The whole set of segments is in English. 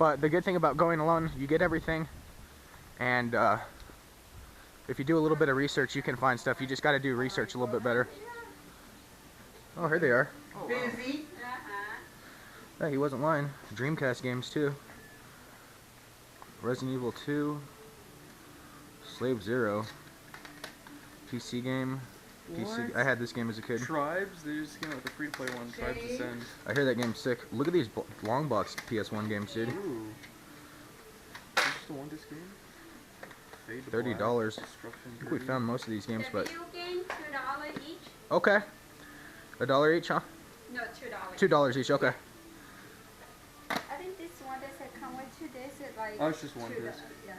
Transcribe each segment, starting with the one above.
But the good thing about going alone, you get everything, and if you do a little bit of research, you can find stuff. You just got to do research a little bit better. Oh, here they are. Oh, busy. Yeah, he wasn't lying. Dreamcast games too. Resident Evil 2, Slave Zero, PC game. PC. I had this game as a kid. Tribes? They just came out with a free-to-play one, Tribes Ascend. I hear that game's sick. Look at these long box PS1 games, dude. Ooh. Is this the one disc game? $30. I think we found most of these games, but... The video game, $2 each? Okay. $1 each, huh? No, $2. $2 each, okay. I think this one doesn't come with 2 discs, it's like Oh, it's just one disc. Yeah.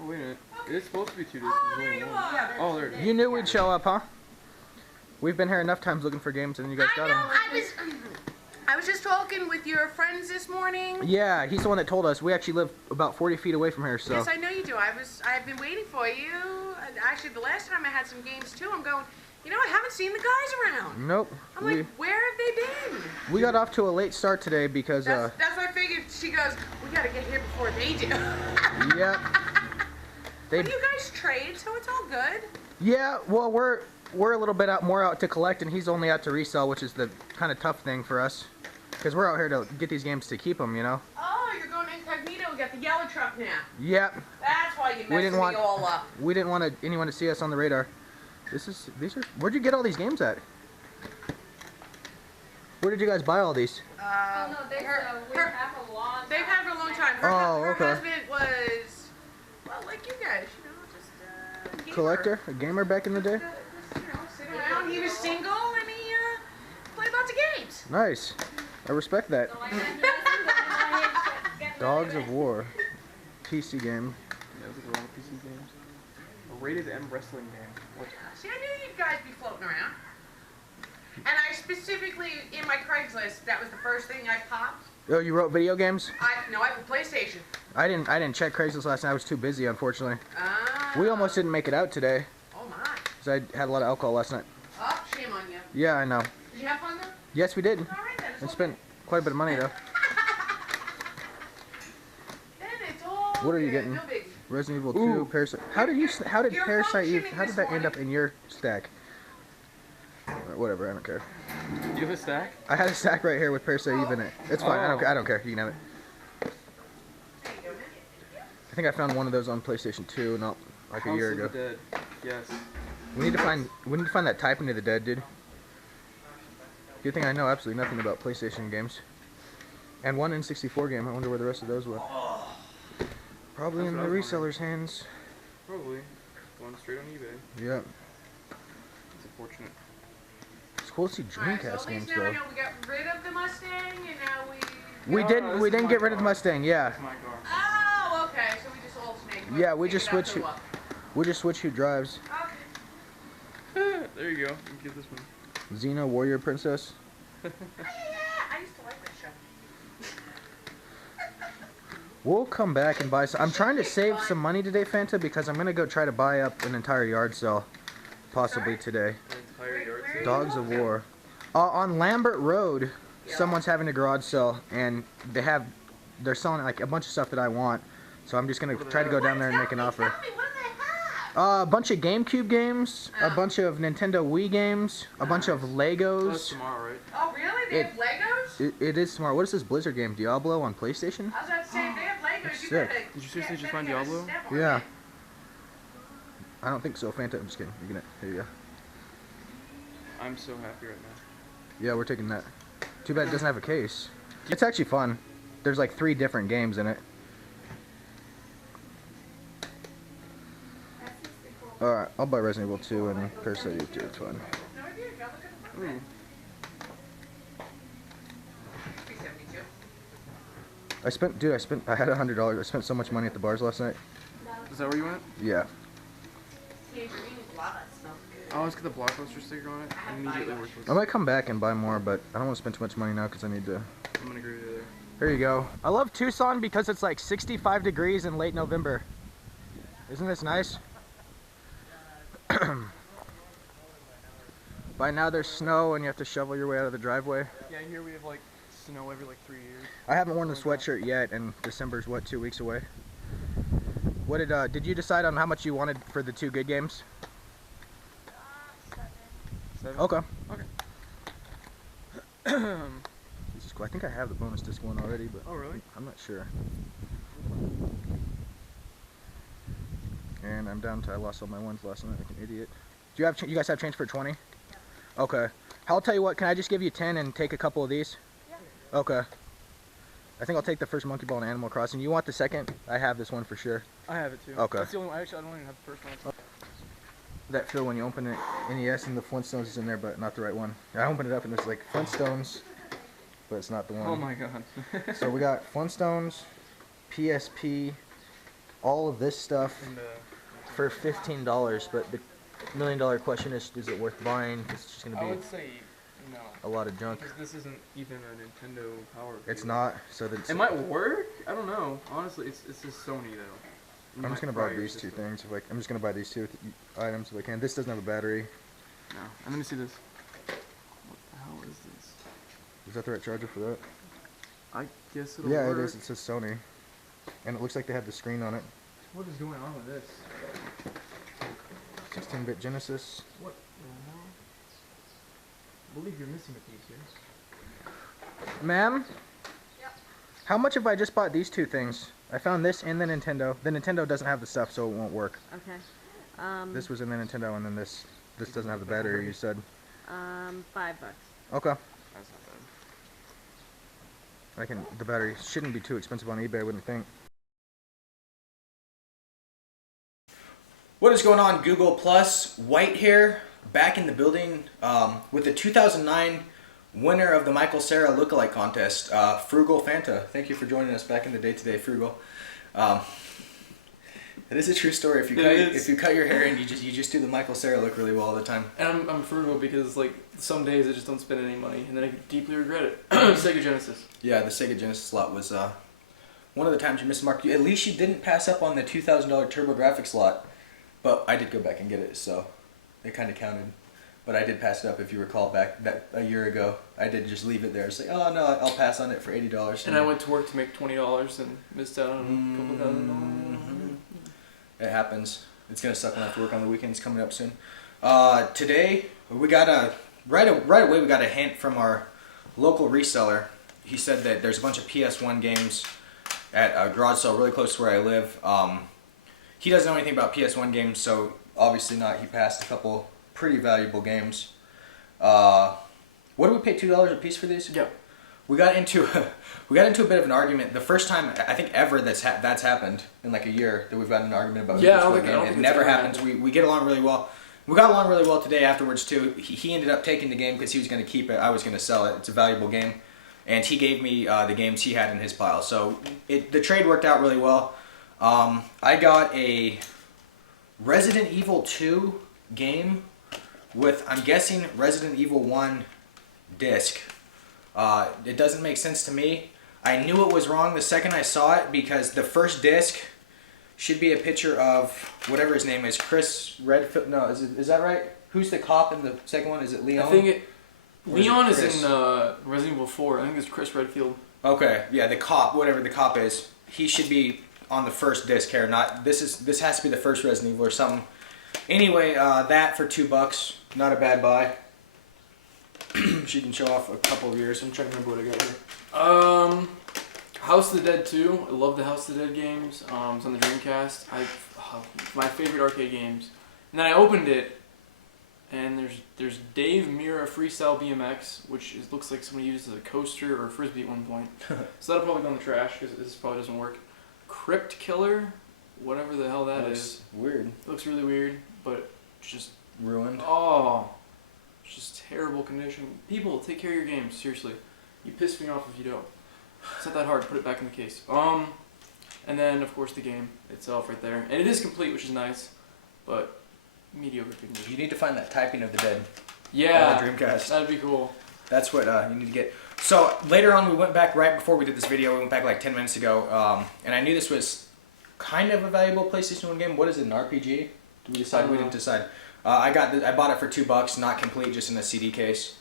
Oh, wait a minute. It's supposed to be 2 discs. there you are. Yeah, Oh, there it is. You knew we'd show up, huh? We've been here enough times looking for games, and you guys got them. I was just talking with your friends this morning. Yeah, he's the one that told us. We actually live about 40 feet away from here, so. Yes, I know you do. I've been waiting for you. Actually, the last time I had some games too. I'm going, you know, I haven't seen the guys around. Nope. I'm like, where have they been? We got off to a late start today because that's what I figured. She goes, we gotta get here before they do. Yeah. But you guys trade, so it's all good. Yeah, well, we're a little bit more out to collect, and he's only out to resell, which is the kind of tough thing for us, because we're out here to get these games to keep them, you know. Oh, you're going incognito. We got the yellow truck now. Yep. That's why you messed me all up. We didn't want anyone to see us on the radar. These are. Where'd you get all these games at? Where did you guys buy all these? Oh no, we have a long time. They've had for a long time. Her husband was, well, like you guys, you know, just a gamer. Collector? A gamer back in the day? You know, sitting around. He was single and he played lots of games. Nice. I respect that. Dogs of War. PC game. Yeah, those are all PC games. A rated M wrestling game. What? See, I knew you guys be floating around. And I specifically, in my Craigslist, that was the first thing I popped. Oh, you wrote video games? No, I put PlayStation. I didn't check Craigslist last night. I was too busy, unfortunately. Ah. We almost didn't make it out today. Oh my. Because I had a lot of alcohol last night. Oh, shame on you. Yeah, I know. Did you have fun though? Yes, we did. All right then. I spent quite a bit of money though. Then it's all What are you good. getting? No biggie. Resident Evil 2, Ooh. Parasite. How did Parasite? functioning How did this that end morning. up in your stack? Whatever, I don't care. You have a stack? I had a stack right here with Parasite Eve in it. It's fine. Oh. I don't care. You can have it. I think I found one of those on PlayStation 2, not like a year House ago. of the Dead. Yes. We need to find that Typing of the Dead, dude. Good thing I know absolutely nothing about PlayStation games. And one N64 game. I wonder where the rest of those were. Probably That's in what the I was resellers' hands. Probably. Going straight on eBay. Yeah. It's unfortunate. It's cool to see Alright, Dreamcast so at games least now I though. know we got rid of the Mustang and now we... We No, didn't. this We is didn't my get rid of the car. Mustang. Yeah. That's my car. Oh, okay, so we just alternate. Yeah, we Pick just it up switch or it. what? We just switch who drives. Okay. There you go. You can get this one. Xena Warrior Princess. Yeah, I used to like this show. We'll come back and buy some. I'm trying to save some money today, Fanta, because I'm gonna go try to buy up an entire yard sale, possibly today. An entire yard sale. Dogs of War. On Lambert Road, someone's having a garage sale, and they're selling like a bunch of stuff that I want. So I'm just gonna try to go down there and make an offer. Tell me, what do they have? A bunch of Gamecube games, a bunch of Nintendo Wii games, a bunch of That's Legos. tomorrow, right? Oh, really? They have Legos? It is tomorrow. What is this Blizzard game? Diablo on PlayStation? I was about to say, if they have Legos, you Sick. gotta... Did you seriously just find gotta Diablo? step on Yeah. it. I don't think so, Fanta. I'm just kidding. You're gonna. Here you go. I'm so happy right now. Yeah, we're taking that. Too bad it doesn't have a case. It's actually fun. There's like 3 different games in it. Alright, I'll buy Resident Evil 2 and Parasite Eve 2. It's fun. No idea. Go look at the front Ooh. page. $372. I had $100. I spent so much money at the bars last night. Is that where you went? Yeah. Tangerine is lava. It smells good. Oh, let's get the Blockbuster sticker on it. Immediately worthless. I might come back and buy more, but I don't want to spend too much money now because I need to. I'm gonna agree with you there. Here you go. I love Tucson because it's like 65 degrees in late November. Isn't this nice? By now there's snow and you have to shovel your way out of the driveway. Yeah, here we have like to know every like 3 years. I haven't worn the sweatshirt yet, and December's what, 2 weeks away. What did you decide on how much you wanted for the 2 good games? 7. Okay. Okay. This is cool. I think I have the bonus disc one already, but Oh really? I'm not sure. And I'm down to, I lost all my ones last night like an idiot. Do you have, you guys have change for 20? Yeah. Okay. I'll tell you what, can I just give you 10 and take a couple of these? Yeah. Okay. I think I'll take the first Monkey Ball and Animal Crossing. You want the second? I have this one for sure. I have it too. Okay. That's the only one. Actually, I don't even have the first one. That feel when you open it, NES and the Flintstones is in there, but not the right one. I opened it up and it's like Flintstones, but it's not the one. Oh my god. So we got Flintstones, PSP, all of this stuff for $15, but the $1,000,000 question is it worth buying? 'Cause it's just going I to would be say no. a lot of junk. Because this isn't even a Nintendo Power. It's not, so that's... It might work. I don't know. Honestly, it's just Sony though. I'm just going to buy these 2 things. If I'm just going to buy these 2 items if I can. This doesn't have a battery. No. And let me see this. What the hell is this? Is that the right charger for that? I guess it'll Yeah, work. it is. It says Sony. And it looks like they have the screen on it. What is going on with this? 16-bit Genesis. What the hell? I believe you're missing a piece here. Ma'am? Yep. How much if I just bought these 2 things? I found this in the Nintendo. The Nintendo doesn't have the stuff, so it won't work. Okay. This was in the Nintendo, and then this doesn't have the battery, you said. $5. Okay. That's not bad. The battery shouldn't be too expensive on eBay, I wouldn't think. What is going on, Google Plus? White here, back in the building with the 2009 winner of the Michael Cera lookalike contest, Frugal Fanta. Thank you for joining us back in the day today, Frugal. It is a true story. If you cut your hair and you just do the Michael Cera look really well all the time. And I'm frugal because like some days I just don't spend any money and then I deeply regret it. Sega Genesis. Yeah, the Sega Genesis slot was one of the times you missed the mark. At least you didn't pass up on the $2,000 TurboGrafx slot. But I did go back and get it, so it kind of counted. But I did pass it up, if you recall, back a year ago. I did just leave it there. It's like, oh no, I'll pass on it for $80. And I went to work to make $20 and missed out on a couple $1,000. It happens. It's gonna suck when I have to work on the weekends coming up soon. Today we got right away we got a hint from our local reseller. He said that there's a bunch of PS1 games at a garage sale really close to where I live. He doesn't know anything about PS1 games, so obviously not. He passed a couple pretty valuable games. What did we pay, $2 a piece for these? Yep. We got into a bit of an argument. The first time I think ever that's happened in like a year that we've got an argument about. Yeah, PS1 game. It never happens. We get along really well. We got along really well today afterwards too. He ended up taking the game because he was going to keep it. I was going to sell it. It's a valuable game, and he gave me the games he had in his pile. So the trade worked out really well. I got a Resident Evil 2 game with, I'm guessing, Resident Evil 1 disc. It doesn't make sense to me. I knew it was wrong the second I saw it because the first disc should be a picture of whatever his name is, Chris Redfield. No, is that right? Who's the cop in the second one? Is it Leon? I think Leon is Chris? in Resident Evil 4. I think it's Chris Redfield. Okay, yeah, the cop, whatever the cop is, he should be on the first disc here. Not this has to be the first Resident Evil or something. Anyway, that for $2, not a bad buy. She can show off a couple of years. I'm trying to remember what I got here. House of the Dead 2. I love the House of the Dead games. It's on the Dreamcast. My favorite arcade games. And then I opened it, and there's Dave Mira Freestyle BMX, which looks like somebody used as a coaster or a frisbee at one point. So that'll probably go in the trash because this probably doesn't work. Crypt Killer, whatever the hell that is. Weird. It looks really weird, but just Ruined. oh, it's just terrible condition. People, take care of your games. Seriously, you piss me off if you don't. It's not that hard. Put it back in the case. And then of course the game itself right there, and it is complete, which is nice, but mediocre condition. You need to find that Typing of the Dead. Yeah, on the Dreamcast. that'd be cool. That's what you need to get. So later on, we went back right before we did this video. We went back like 10 minutes ago, and I knew this was kind of a valuable PlayStation 1 game. What is it, an RPG? Did we decide? We didn't decide. I bought it for $2, not complete, just in a CD case.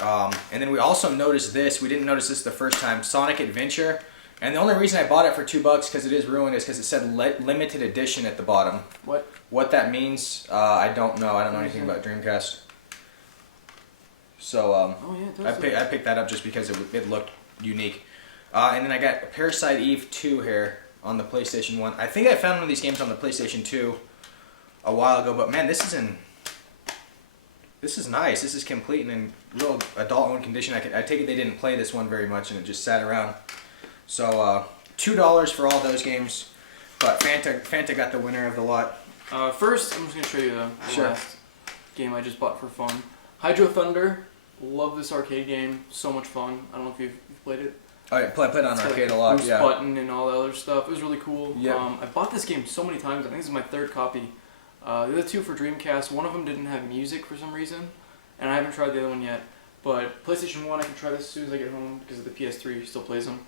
And then we also noticed this. We didn't notice this the first time. Sonic Adventure. And the only reason I bought it for $2 because it is ruined is because it said limited edition at the bottom. What that means, I don't know. I don't know anything about Dreamcast. So oh, yeah, I picked that up just because it looked unique. And then I got Parasite Eve 2 here on the PlayStation 1. I think I found one of these games on the PlayStation 2 a while ago, but man, this is nice. This is complete and in real adult-owned condition. I take it they didn't play this one very much and it just sat around. So $2 for all those games, but Fanta got the winner of the lot. First, I'm just going to show you the last game I just bought for fun. Hydro Thunder. Love this arcade game. So much fun. I don't know if you've played it. Oh yeah, play it on arcade a lot. Boost button and all the other stuff. It was really cool. Yep. I bought this game so many times. I think this is my 3rd copy. The other 2 for Dreamcast. One of them didn't have music for some reason, and I haven't tried the other one yet. But PlayStation 1, I can try this as soon as I get home because of the PS3 still plays them.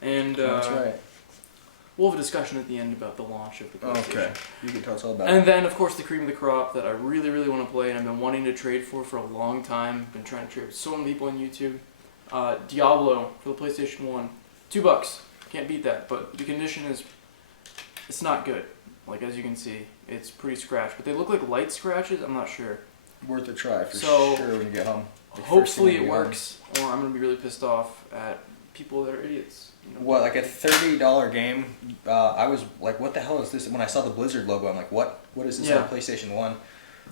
And That's right. we'll have a discussion at the end about the launch of the PlayStation. Okay, you can tell us all about it. And then, of course, the cream of the crop that I really, really want to play and I've been wanting to trade for a long time. Been trying to trade with so many people on YouTube. Diablo for the PlayStation 1. $2. Can't beat that, but the condition it's not good. Like, as you can see, it's pretty scratched. But they look like light scratches. I'm not sure. Worth a try for So, sure when you get home. Like, hopefully it works, or I'm going to be really pissed off at people that are idiots. You know? What, like a $30 game? I was like, what the hell is this? When I saw the Blizzard logo, I'm like, what? What is this on PlayStation 1?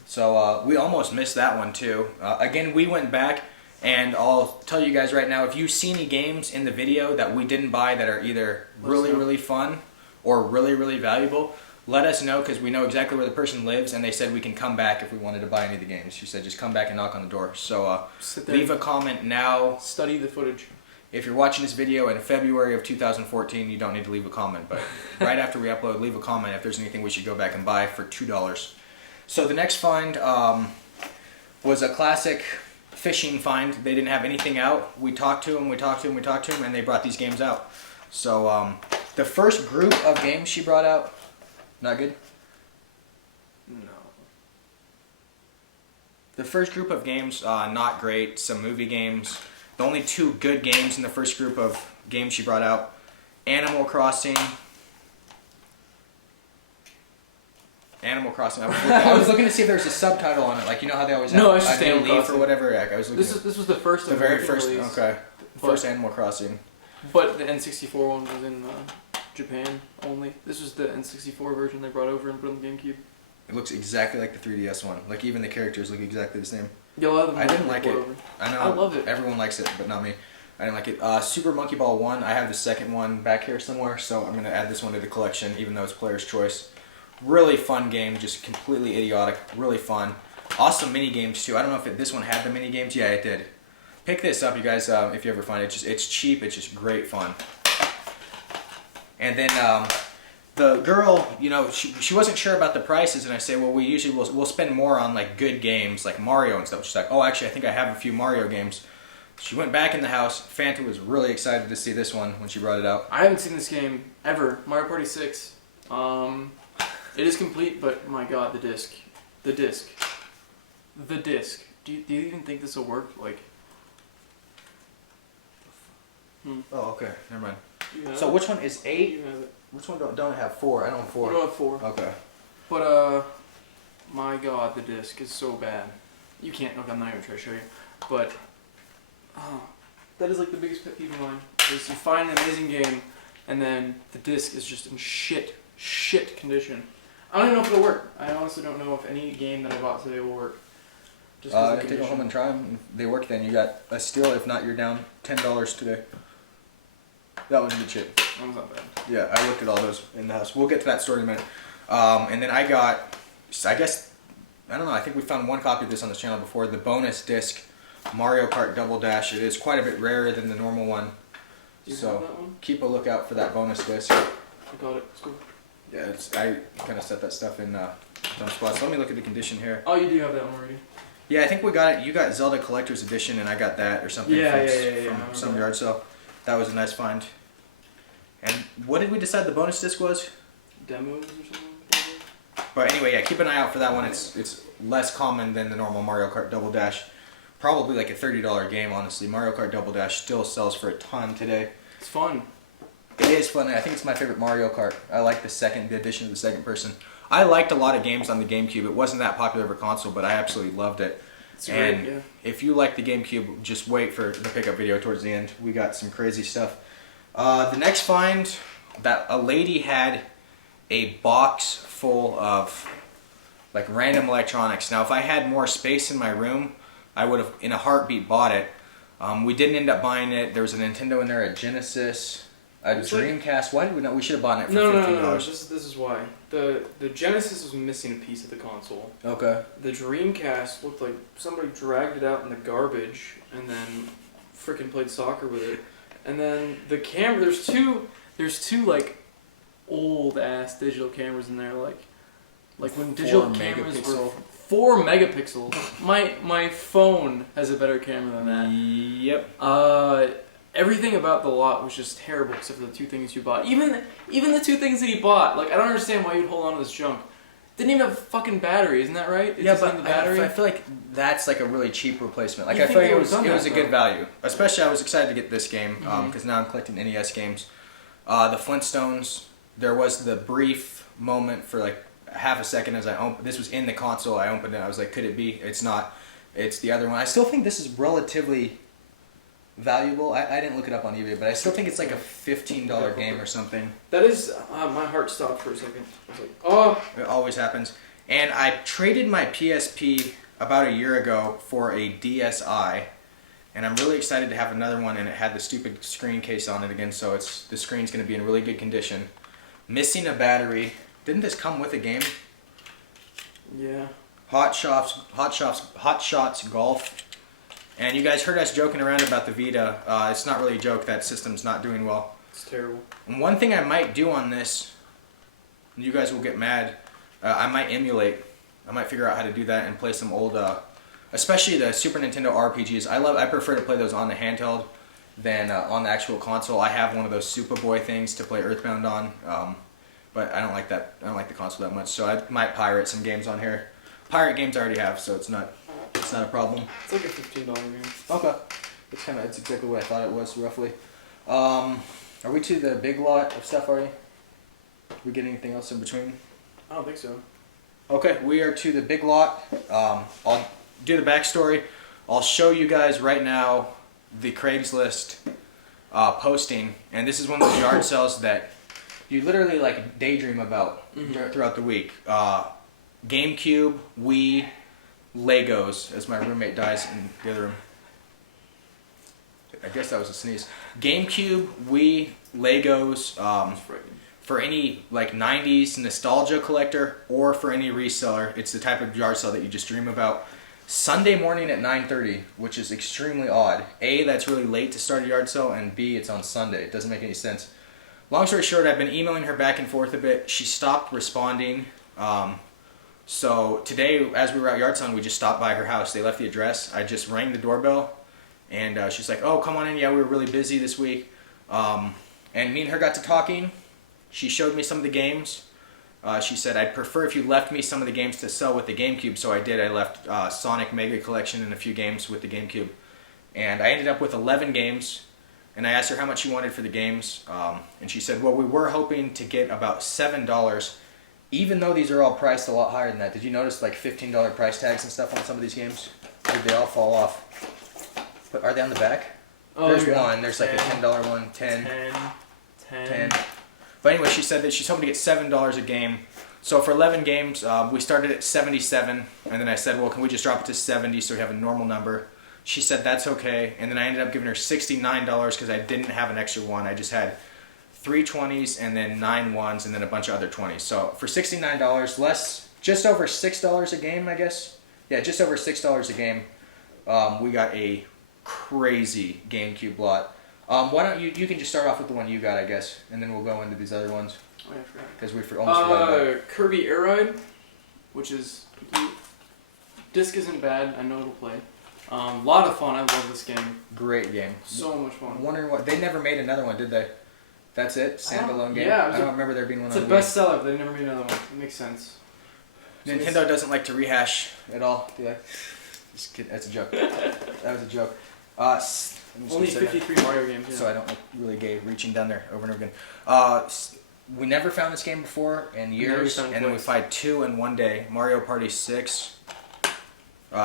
So we almost missed that one too. Again, we went back, and I'll tell you guys right now, if you see any games in the video that we didn't buy that are either really, really fun or really, really valuable, let us know because we know exactly where the person lives, and they said we can come back if we wanted to buy any of the games. She said just come back and knock on the door. So leave a comment now. Study the footage. If you're watching this video in February of 2014, you don't need to leave a comment, but right after we upload, leave a comment if there's anything we should go back and buy for $2. So the next find was a classic fishing find. They didn't have anything out. We talked to them, and they brought these games out. So the first group of games she brought out, not good? No. The first group of games, not great. Some movie games. The only 2 good games in the first group of games she brought out, Animal Crossing. I was looking to see if there was a subtitle on it, like you know how they always have no, it's just Animal leaf Crossing or whatever. Like, I was looking. This was the first. The very first. release. Okay. First Animal Crossing. But the N64 one was in Japan only. This was the N64 version they brought over and put on the Gamecube. It looks exactly like the 3DS one. Like even the characters look exactly the same. Yeah, a lot of them I didn't like it. Over. I know. I love it. Everyone likes it, but not me. I didn't like it. Super Monkey Ball 1. I have the second one back here somewhere, so I'm gonna add this one to the collection, even though it's player's choice. Really fun game, just completely idiotic. Really fun. Awesome mini games too. I don't know if this one had the mini games. Yeah, it did. Pick this up, you guys, if you ever find it. It's cheap. It's just great fun. And then the girl, you know, she wasn't sure about the prices, and I say, well, we'll spend more on like good games like Mario and stuff. She's like, oh, actually, I think I have a few Mario games. She went back in the house. Fanta was really excited to see this one when she brought it out. I haven't seen this game ever. Mario Party 6. It is complete, but my God, the disc. The disc. Do you even think this will work? Like. Oh, okay. Never mind. So which one is 8? You have it. Which one don't have 4? I don't have 4. I don't have 4. Okay. But my God, the disc is so bad. You can't. Okay, I'm not even trying to show you. But that is like the biggest pet peeve of mine. Is you find an amazing game, and then the disc is just in shit condition. I don't even know if it'll work. I honestly don't know if any game that I bought today will work. Just take it home and try them. If they work, then you got a steal. If not, you're down $10 today. That was good shit. That was not bad. Yeah, I looked at all those in the house. We'll get to that story in a minute. And then I got, I guess, I don't know, I think we found one copy of this on this channel before, the bonus disc, Mario Kart Double Dash. It is quite a bit rarer than the normal one. Do you So have that one? keep a lookout for that bonus disc. I got it. It's cool. Yeah, I kind of set that stuff in some spots. Let me look at the condition here. Oh, you do have that one already. Yeah, I think we got it. You got Zelda Collector's Edition, and I got that or something from some yard sale. That was a nice find. And what did we decide the bonus disc was? Demos or something? But anyway, yeah, keep an eye out for that one. It's less common than the normal Mario Kart Double Dash. probably like a $30 game, honestly. Mario Kart Double Dash still sells for a ton today. It's fun. It is fun. I think it's my favorite Mario Kart. I like the addition of the second person. I liked a lot of games on the GameCube. It wasn't that popular of a console, but I absolutely loved it. It's great, And yeah. if you like the GameCube, just wait for the pickup video towards the end. We got some crazy stuff. The next find, that a lady had a box full of like random electronics. Now, if I had more space in my room, I would have in a heartbeat bought it. We didn't end up buying it. There was a Nintendo in there, a Genesis, a It's like- Dreamcast. Why did we not? We should have bought it for No, $15. this is why. The Genesis was missing a piece of the console. Okay. The Dreamcast looked like somebody dragged it out in the garbage and then freaking played soccer with it. And then the camera, there's two like old ass digital cameras in there, like when digital 4 cameras were megapixel. 4 megapixels. My phone has a better camera than that. Yep. Everything about the lot was just terrible except for the two things you bought. Even the two things that he bought. Like, I don't understand why you'd hold on to this junk. Didn't even have a fucking battery, isn't that right? It Yeah, doesn't but have the battery. I feel like that's like a really cheap replacement. Like You I think feel like they it would've was done a that, good though. value. Especially, I was excited to get this game because now I'm collecting NES games. The Flintstones. There was the brief moment for like half a second as I opened. This was in the console. I opened it. I was like, could it be? It's not. It's the other one. I still think this is relatively valuable. I didn't look it up on eBay, but I still think it's like a $15 game or something. That is, my heart stopped for a second. I was like, oh. It always happens. And I traded my PSP about a year ago for a DSi, and I'm really excited to have another one, and it had the stupid screen case on it again, so the screen's going to be in really good condition. Missing a battery. Didn't this come with a game? Yeah. Hot Shots Golf. And you guys heard us joking around about the Vita. It's not really a joke. That system's not doing well. It's terrible. And one thing I might do on this, and you guys will get mad, I might emulate. I might figure out how to do that and play some old, especially the Super Nintendo RPGs. I prefer to play those on the handheld than on the actual console. I have one of those Superboy things to play Earthbound on, but I don't like that. I don't like the console that much, so I might pirate some games on here. Pirate games I already have, so it's not a problem. It's like a $15 game. Okay. It's exactly what I thought it was, roughly. Are we to the big lot of stuff already? We get anything else in between? I don't think so. Okay, we are to the big lot. I'll do the backstory. I'll show you guys right now the Craigslist posting, and this is one of those yard sales that you literally like daydream about throughout the week. GameCube, Wii, Legos, as my roommate dies in the other room. I guess that was a sneeze. GameCube, Wii, Legos, It's frightening. for any like 90s nostalgia collector or for any reseller. It's the type of yard sale that you just dream about. Sunday morning at 9:30, which is extremely odd. A, that's really late to start a yard sale, and B, it's on Sunday. It doesn't make any sense. Long story short, I've been emailing her back and forth a bit. She stopped responding. So today, as we were out yard selling, we just stopped by her house. They left the address. I just rang the doorbell, and she's like, "Oh, come on in. Yeah, we were really busy this week." And me and her got to talking. She showed me some of the games. She said, "I'd prefer if you left me some of the games to sell with the GameCube." So I did. I left Sonic Mega Collection and a few games with the GameCube. And I ended up with 11 games. And I asked her how much she wanted for the games. And she said, well, we were hoping to get about $7, even though these are all priced a lot higher than that. Did you notice like $15 price tags and stuff on some of these games? Or did they all fall off? But are they on the back? Oh, There's yeah. one. There's like a $10 one, 10. 10. But anyway, she said that she's hoping to get $7 a game. So for 11 games, we started at 77, and then I said, well, can we just drop it to 70 so we have a normal number? She said that's okay, and then I ended up giving her $69 because I didn't have an extra one. I just had 3 20s and then 9 ones and then a bunch of other 20s. So for $69, less, just over $6 a game, I guess. Yeah, just over $6 a game. We got a crazy GameCube lot. Why don't you can just start off with the one you got, I guess, and then we'll go into these other ones. Oh, yeah, I forgot. Because we almost forgot about it. Kirby Air Ride, which is disc isn't bad. I know it'll play. Lot of fun. I love this game. Great game. So much fun. I'm wondering what they never made another one, did they? That's it, standalone game. yeah, I don't remember there being one It's a on Wii. bestseller, but they never made another one. It makes sense. Nintendo doesn't like to rehash at all, do they? Just kidding. That's a joke. That was a joke. Only 53 Mario games. Yeah. So I don't look really gay reaching down there over and over again. We never found this game before in years, and then we find 2 in one day. Mario Party 6,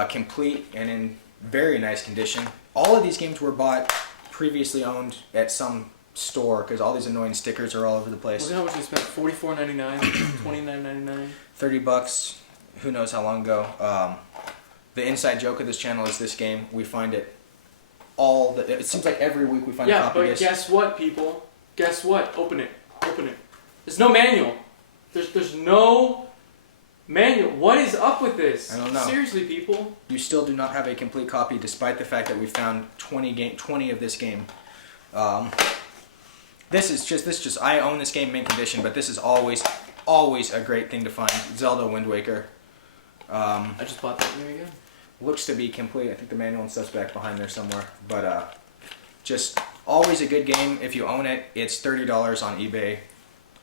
complete and in very nice condition. All of these games were bought previously owned at some store because all these annoying stickers are all over the place. Look at how much we spent: $44.99, $29.99, $30. Who knows how long ago? The inside joke of this channel is this game. We find it it seems like every week we find a copy of this. Yeah, but guess what, people? Guess what? Open it. Open it. There's no manual. There's no manual. What is up with this? I don't know. Seriously, people. You still do not have a complete copy, despite the fact that we found 20 of this game. This is just. I own this game mint condition, but this is always a great thing to find. Zelda Wind Waker. I just bought that game again. Looks to be complete. I think the manual and stuff's back behind there somewhere. But just always a good game. If you own it, it's $30 on eBay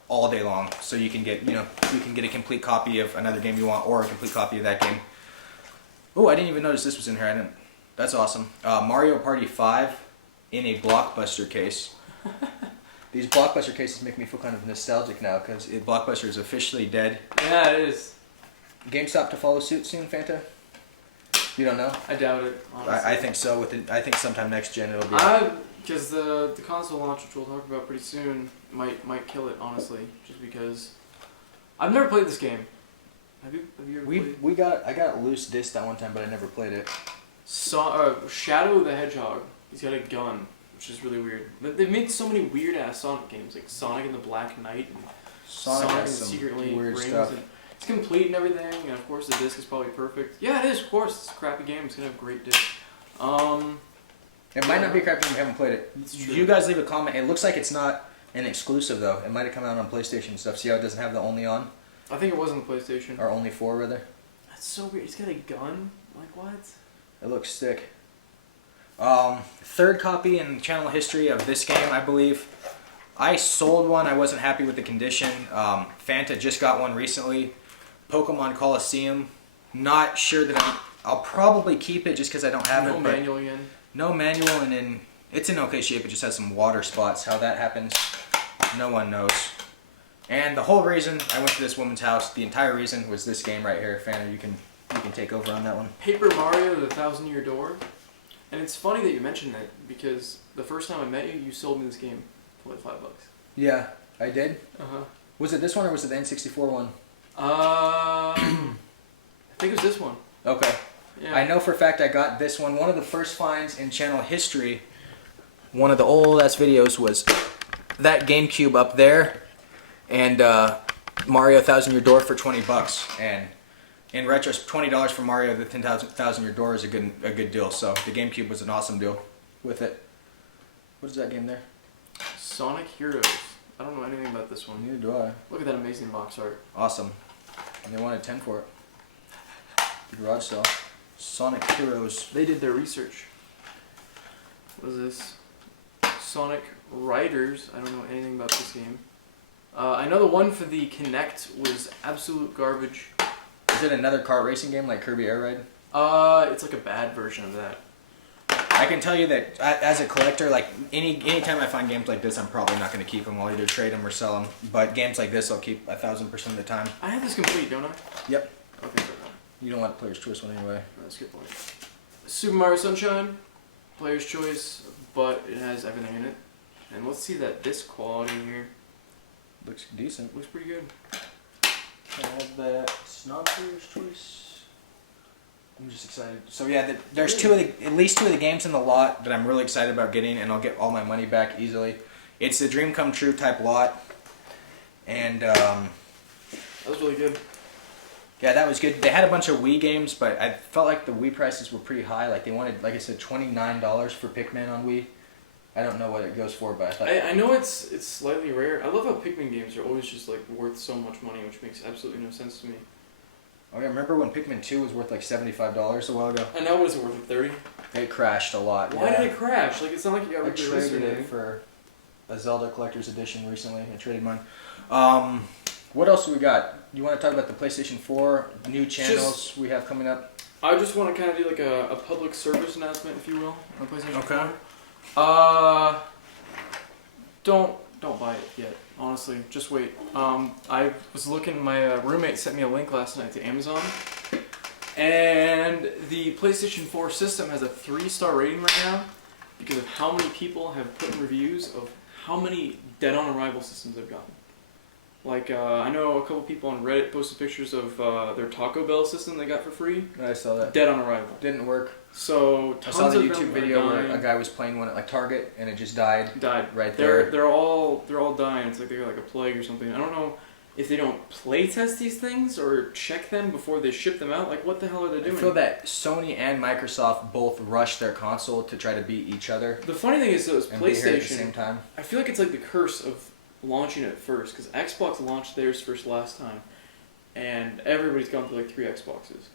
all day long. So you can get a complete copy of another game you want, or a complete copy of that game. Oh, I didn't even notice this was in here. That's awesome. Mario Party 5 in a Blockbuster case. These Blockbuster cases make me feel kind of nostalgic now because Blockbuster is officially dead. Yeah, it is. GameStop to follow suit soon, Fanta? You don't know? I doubt it, honestly. I think so. I think sometime next gen it'll be. Because the console launch, which we'll talk about pretty soon, might kill it, honestly. Just because I've never played this game. Have you ever played it? I got a loose disc that one time, but I never played it. Shadow the Hedgehog. He's got a gun, which is really weird. They've made so many weird ass Sonic games, like Sonic and the Black Knight, and Sonic and has some Secretly weird Rings, stuff. and it's complete and everything, and of course the disc is probably perfect. Yeah, it is. Of course, it's a crappy game. It's gonna have a great disc. It might not be crappy if you haven't played it. It's true. You guys leave a comment. It looks like it's not an exclusive though. It might have come out on PlayStation and stuff. See how it doesn't have the only on? I think it was on the PlayStation. Or only 4 rather. That's so weird. He's got a gun. Like what? It looks sick. Third copy in channel history of this game, I believe. I sold one. I wasn't happy with the condition. Fanta just got one recently. Pokemon Coliseum. Not sure that I'll probably keep it just because I don't have it. No manual again. No manual, and it's in okay shape. It just has some water spots. How that happens, no one knows. And the whole reason I went to this woman's house, the entire reason was this game right here. Fanta, you can take over on that one. Paper Mario: The Thousand-Year Door. And it's funny that you mentioned that because the first time I met you, you sold me this game for like $5. Yeah, I did. Uh-huh. Was it this one or was it the N64 one? I think it was this one. Okay. Yeah. I know for a fact I got this one. One of the first finds in channel history, one of the old ass videos was that GameCube up there and Mario Thousand Year Door for $20. And in retrospect, $20 for Mario the 10,000 Year Door is a good deal. So the GameCube was an awesome deal with it. What is that game there? Sonic Heroes. I don't know anything about this one. Neither do I. Look at that amazing box art. Awesome. And they wanted 10 for it. The garage sale. Sonic Heroes. They did their research. What is this? Sonic Riders. I don't know anything about this game. I know the one for the Kinect was absolute garbage. Is it another kart racing game like Kirby Air Ride? It's like a bad version of that. I can tell you that as a collector, like anytime I find games like this, I'm probably not going to keep them. I'll either trade them or sell them. But games like this, I'll keep 1,000% of the time. I have this complete, don't I? Yep. Okay. You don't want Player's Choice one anyway. That's a good point. Super Mario Sunshine, Player's Choice, but it has everything in it. And let's see that disc quality here. Looks decent. Looks pretty good. Can I have that not Player's Choice? I'm just excited. So yeah, there's at least two of the games in the lot that I'm really excited about getting, and I'll get all my money back easily. It's the Dream Come True type lot, and that was really good. Yeah, that was good. They had a bunch of Wii games, but I felt like the Wii prices were pretty high. Like they wanted, like I said, $29 for Pikmin on Wii. I don't know what it goes for, but I thought I know it's slightly rare. I love how Pikmin games are always just like worth so much money, which makes absolutely no sense to me. Oh yeah, remember when Pikmin 2 was worth like $75 a while ago? And now what is it worth? Like 30? It crashed a lot. Why did it crash? Like it's not like you got I ripped traded yesterday. it for a Zelda Collector's Edition recently. I traded mine. What else do we got? You want to talk about the PlayStation 4 new channels we have coming up? I just want to kind of do like a public service announcement, if you will, on PlayStation Okay. 4. Don't buy it yet. Honestly, just wait. I was looking. My roommate sent me a link last night to Amazon, and the PlayStation 4 system has a 3-star rating right now because of how many people have put in reviews of how many dead on arrival systems they've gotten. Like, I know a couple people on Reddit posted pictures of their Taco Bell system they got for free. I saw that. Dead on arrival. Didn't work. So I saw the tons of YouTube them are video where dying. a guy was playing one at like Target and it just died. Right there. They're all dying. It's like they got like a plague or something. I don't know if they don't play test these things or check them before they ship them out. Like, what the hell are they doing? I feel that Sony and Microsoft both rushed their console to try to beat each other. The funny thing is, though, is and be here at the PlayStation. same time. I feel like it's like the curse of launching it first, because Xbox launched theirs first last time, and everybody's gone through like 3 Xboxes.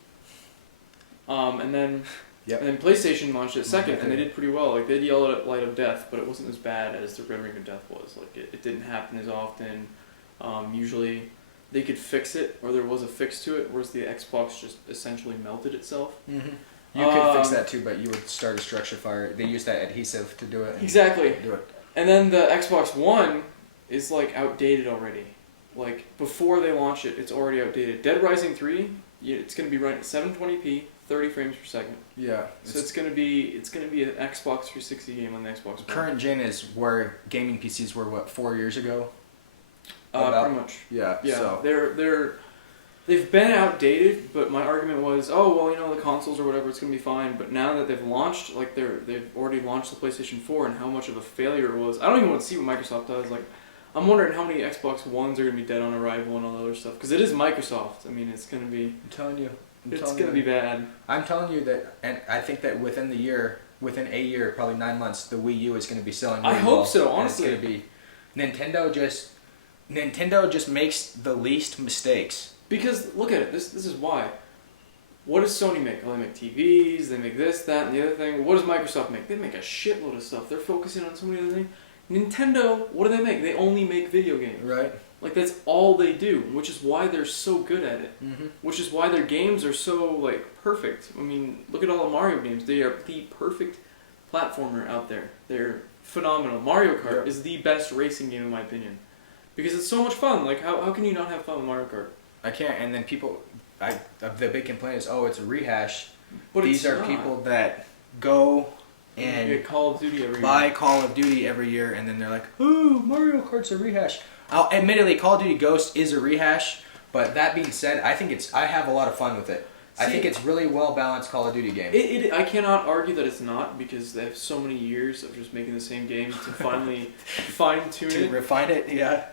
And then Yep. and then PlayStation launched it second, and they did pretty well. Like, they yelled at Light of Death, but it wasn't as bad as the Red Ring of Death was. Like, it didn't happen as often. Usually, they could fix it, or there was a fix to it, whereas the Xbox just essentially melted itself. Mm-hmm. You could fix that too, but you would start a structure fire. They use that adhesive to do it. Exactly. Do it. And then the Xbox One is like outdated already. Like, before they launch it, it's already outdated. Dead Rising 3, it's going to be running at 720p, 30 frames per second. Yeah. So it's going to be an Xbox 360 game on the Xbox One. Current gen is where gaming PCs were, what, 4 years ago? Pretty much. Yeah. Yeah. So. They've been outdated, but my argument was, oh well, you know, the consoles or whatever, it's gonna be fine. But now that they've launched, like they've already launched the PlayStation 4, and how much of a failure it was. I don't even want to see what Microsoft does. Like, I'm wondering how many Xbox Ones are gonna be dead on arrival and all that other stuff. Because it is Microsoft. I mean, it's gonna be. I'm telling you. It's gonna be bad. I'm telling you that, and I think that within a year, probably 9 months, the Wii U is going to be selling. Really I hope well, so. Honestly, it's going to be Nintendo just makes the least mistakes. because look at it. This is why. What does Sony make? Oh, they make TVs. They make this, that, and the other thing. What does Microsoft make? They make a shitload of stuff. They're focusing on so many other things. Nintendo, what do they make? They only make video games. Right. Like, that's all they do, which is why they're so good at it. Mm-hmm. Which is why their games are so, like, perfect. I mean, look at all the Mario games. They are the perfect platformer out there. They're phenomenal. Mario Kart is the best racing game, in my opinion. Because it's so much fun. Like, how can you not have fun with Mario Kart? I can't. And then the big complaint is, oh, it's a rehash. But These it's are not. people that go and You get Call of Duty every buy year. Call of Duty every year, and then they're like, "Ooh, Mario Kart's a rehash." Admittedly, Call of Duty Ghost is a rehash, but that being said, I have a lot of fun with it. I think it's really well balanced Call of Duty game. I cannot argue that it's not, because they have so many years of just making the same game to finally fine tune To it. refine it, yeah.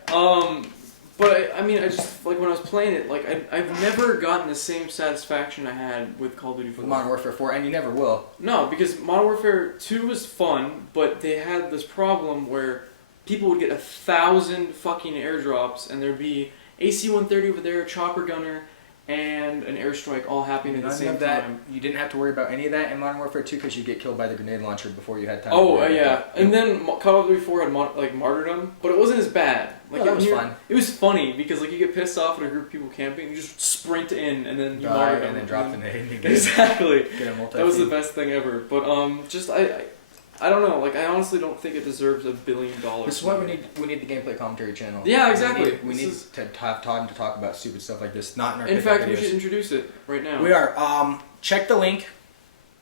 But I mean, I just, like, when I was playing it, like, I've never gotten the same satisfaction I had with Call of Duty 4. With Modern Warfare 4, and you never will. No, because Modern Warfare 2 was fun, but they had this problem where people would get 1,000 fucking airdrops, and there'd be AC-130 over there, a chopper gunner, and an airstrike all happening at the same time. You didn't have to worry about any of that in Modern Warfare 2 because you'd get killed by the grenade launcher before you had time. Oh, yeah. And then Call of Duty 4 had Martyrdom, but it wasn't as bad. Like, that was fun. It was funny because, like, you get pissed off at a group of people camping, you just sprint in, and then you Die, martyr them. and then drop the nade. And Exactly. Get a multi-feed. That was the best thing ever. But just I don't know. Like, I honestly don't think it deserves $1 billion. This is why we need the gameplay commentary channel. Yeah, exactly. We need to have time to talk about stupid stuff like this, not in our In pickup fact, we videos. should introduce it right now. We are. Check the link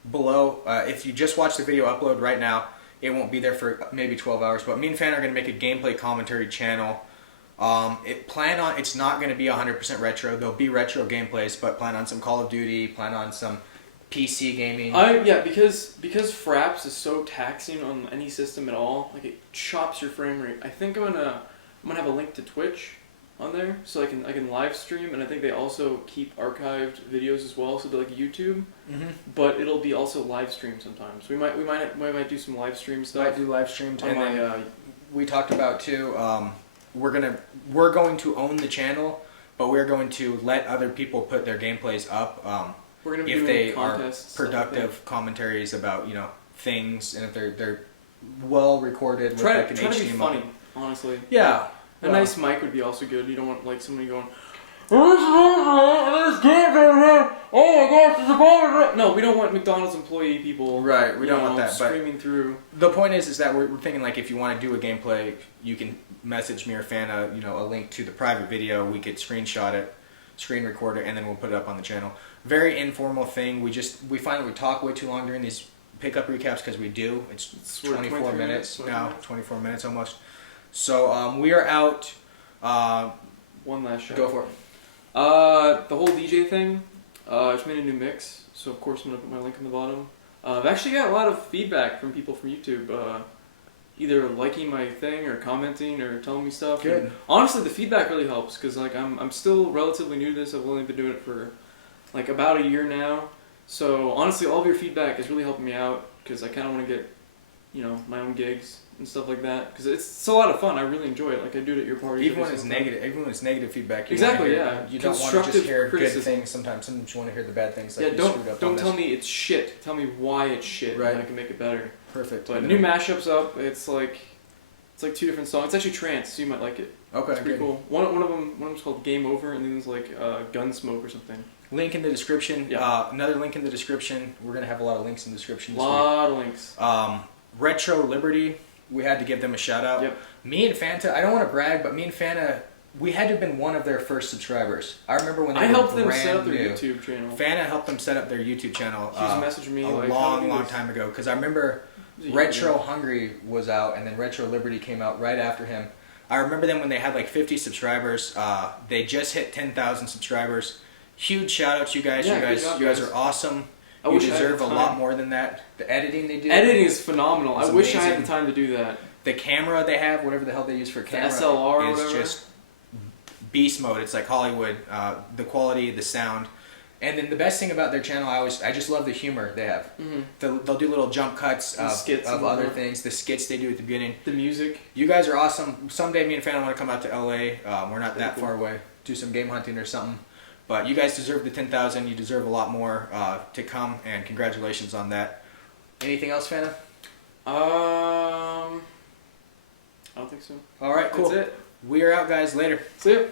below. If you just watch the video upload right now, it won't be there for maybe 12 hours. But me and Fan are going to make a gameplay commentary channel. It's not going to be 100% retro. There'll be retro gameplays, but plan on some Call of Duty. Plan on some PC gaming. Because Fraps is so taxing on any system at all. Like, it chops your frame rate. I think I'm gonna have a link to Twitch on there, so I can live stream, and I think they also keep archived videos as well, so they're like YouTube. Mm-hmm. But it'll be also live streamed sometimes. We might do some live stream stuff. Might do live streams, on and my, then we talked about too. We're going to own the channel, but we're going to let other people put their gameplays up. We're gonna be if doing they are contests, productive commentaries about things, and if they're well recorded with like an try to be HDMI. funny, honestly. Yeah. A nice mic would be also good. You don't want, like, somebody going, Oh my gosh, it's a bomb! No, we don't want McDonald's employee people. Right, we don't want that, but screaming through. The point is that we're thinking like if you want to do a gameplay, you can message me or Fanta, a link to the private video. We could screenshot it, screen record it, and then we'll put it up on the channel. Very informal thing. We find that we talk way too long during these pickup recaps because we do. It's 24 minutes now, 24 minutes almost. So we are out. One last shot. Go for it. The whole DJ thing. I just made a new mix, so of course I'm gonna put my link in the bottom. I've actually got a lot of feedback from people from YouTube, either liking my thing or commenting or telling me stuff. Good. And honestly, the feedback really helps because like I'm still relatively new to this. I've only been doing it for like about a year now. So honestly, all of your feedback is really helping me out because I kind of want to get my own gigs and stuff like that because it's a lot of fun. I really enjoy it. Like I do it at your parties. Even when it's negative feedback. Exactly. You don't want to just hear good things. Sometimes you want to hear the bad things. Like don't tell me it's shit. Tell me why it's shit, right. and I can make it better. Perfect. But new mashups up. It's like 2 different songs. It's actually trance, so you might like it. Okay. It's pretty cool. One of them's called Game Over, and then there's like Gunsmoke or something. Link in the description. Yeah. Another link in the description. We're gonna have a lot of links in the description. A lot of links. Retro Liberty. We had to give them a shout out. Yep. Me and Fanta, I don't want to brag, but me and Fanta, we had to have been one of their first subscribers. I remember when they I were helped them brand set up their new. YouTube channel. Fanta helped them set up their YouTube channel. She messaged me a like long time ago because I remember Retro Hungry was out and then Retro Liberty came out right after him. I remember them when they had like 50 subscribers. They just hit 10,000 subscribers. Huge shout out to you guys. Yeah, you guys are awesome. You deserve a lot more than that. The editing they do. Editing is phenomenal. I wish I had amazing. the time to do that. The camera they have, whatever the hell they use for camera, SLR or is whatever. just beast mode. It's like Hollywood. The quality, the sound, and then the best thing about their channel, I just love the humor they have. Mm-hmm. They'll do little jump cuts skits of other things. The skits they do at the beginning. The music. You guys are awesome. Someday me and Fan want to come out to LA. We're not that far away. Do some game hunting or something. But you guys deserve the 10,000. You deserve a lot more to come, and congratulations on that. Anything else, Fanta? I don't think so. All right, cool. That's it. We are out, guys. Later. See ya.